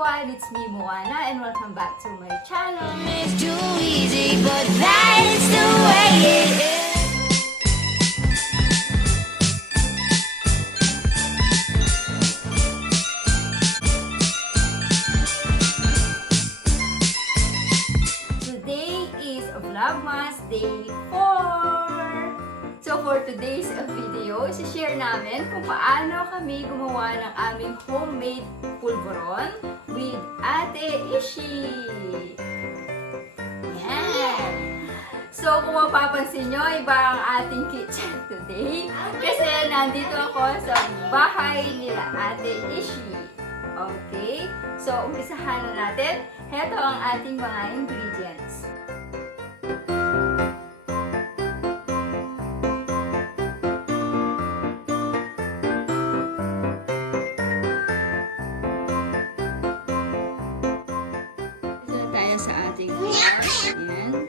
everyone, it's me Moana and welcome back to my channel. It's too easy, but that's the way it is. Today is Vlogmas Day 4! So for today's video, isi-share namin kung paano kami gumawa ng aming homemade pulvoron with Ate Ishi. Yan! So kung mapapansin nyo, iba ang ating kitchen today kasi nandito ako sa bahay nila Ate Ishi. Okay? So umpisahan na natin. Heto ang ating mga ingredients. Ayan.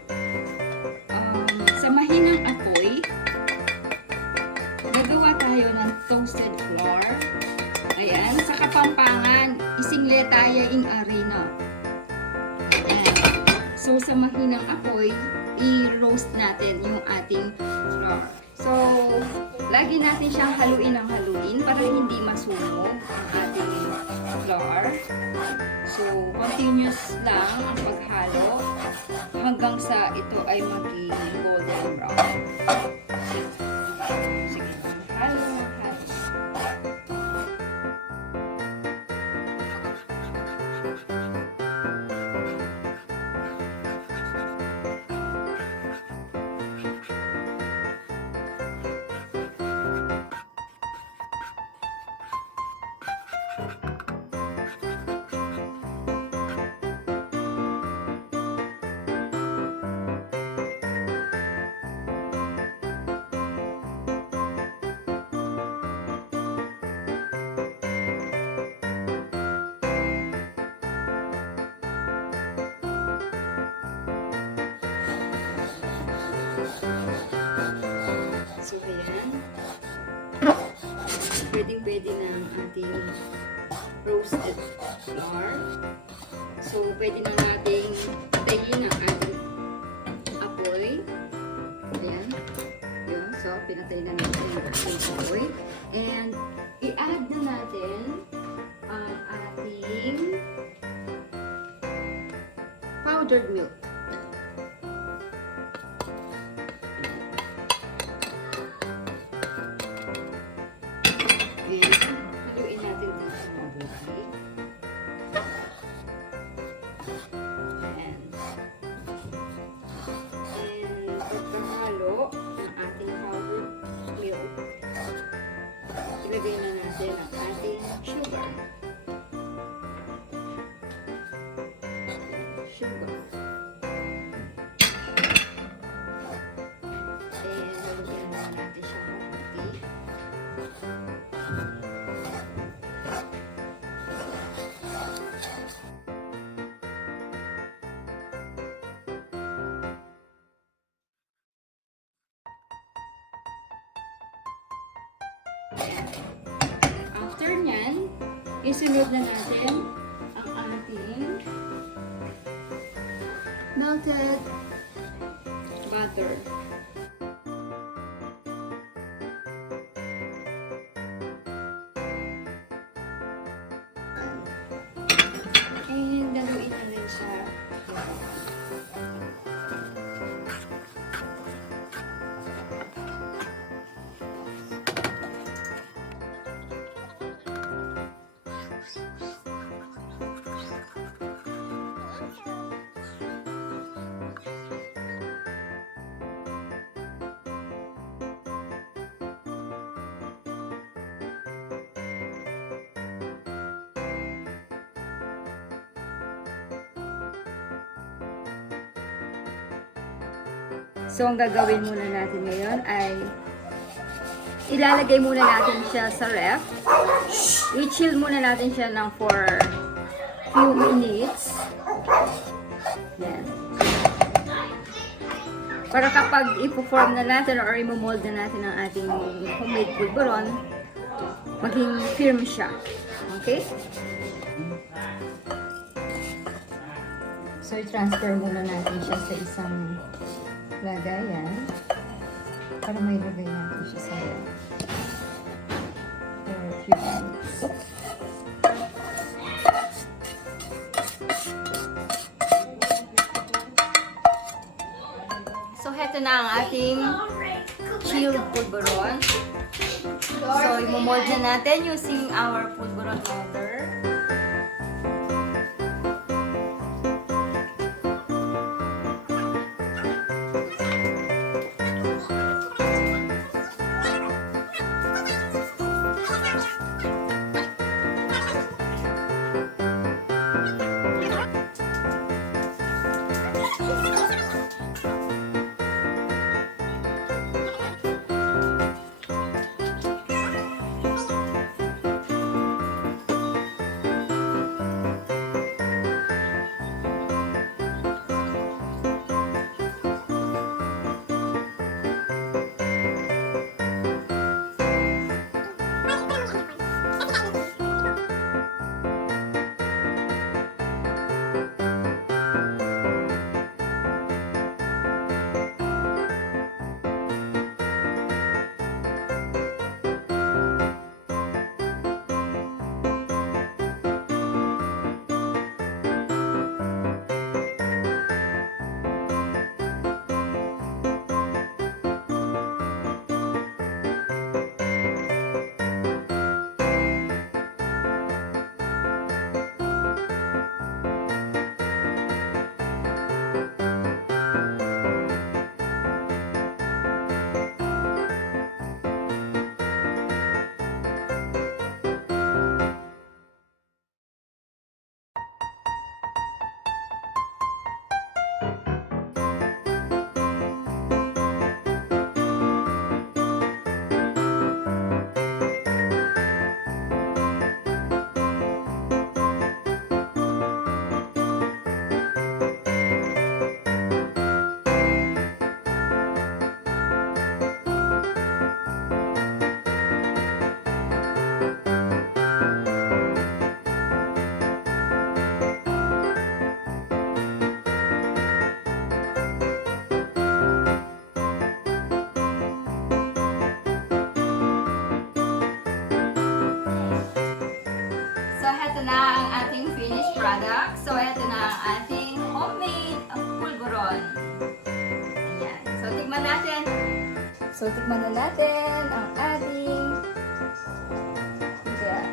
Sa mahinang apoy, gagawa tayo ng toasted flour. Ayan. Sa Kapampangan, isingle tayo ing arena. Ayan. So, sa mahinang apoy, i-roast natin yung ating flour. So, lagi natin siyang haluin ng haluin para hindi masunog ang ating flour. So, continuous lang ang paghalo hanggang sa ito ay maging golden brown. Sige, halo ng halo. So, ayan. Pwedeng-pwede na ang ating roasted flour. So, pwede na nating patayin ang ating apoy. Ayan. Ayan. So, pinatay na natin ang ating apoy. And, i-add na natin ang ating powdered milk. Haluin natin dito sa mabuhay. And pagkahalo ng ating powdered milk, ilagay na natin ang ating sugar. And lalagyan na natin siya mabuti. After nyan, isunod na natin ang ating melted butter. And laluin na rin siya. So, ang gagawin muna natin ngayon ay ilalagay muna natin siya sa ref. I-chill muna natin siya ng for few minutes. Yan. Para kapag ipo-form na natin or i-mold na natin ang ating homemade pulvoron, maging firm siya. Okay? So, i-transfer muna natin siya sa isang lagayan. Para may lagay natin siya sa for a few minutes. So, heto na ang ating chilled pulveron. So, imomold na natin using our pulveron molder. Na ang ating finished product. So, ito na ang ating homemade pulveron. Ayan. So, tikman natin. So, tikman na natin ang ating pulveron.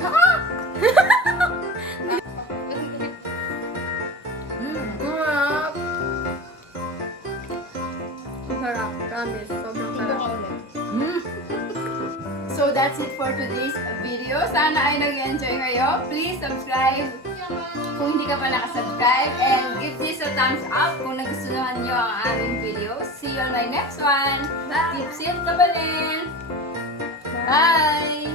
Ah! Sarap. Promise. Sobrang sarap. So that's it for today's video. Sana ay nag-enjoy kayo. Please subscribe kung hindi ka pa nakasubscribe. And give this a thumbs up kung nagustuhan nyo ang aming video. See you on my next one. Keep safe, kabalin! Bye!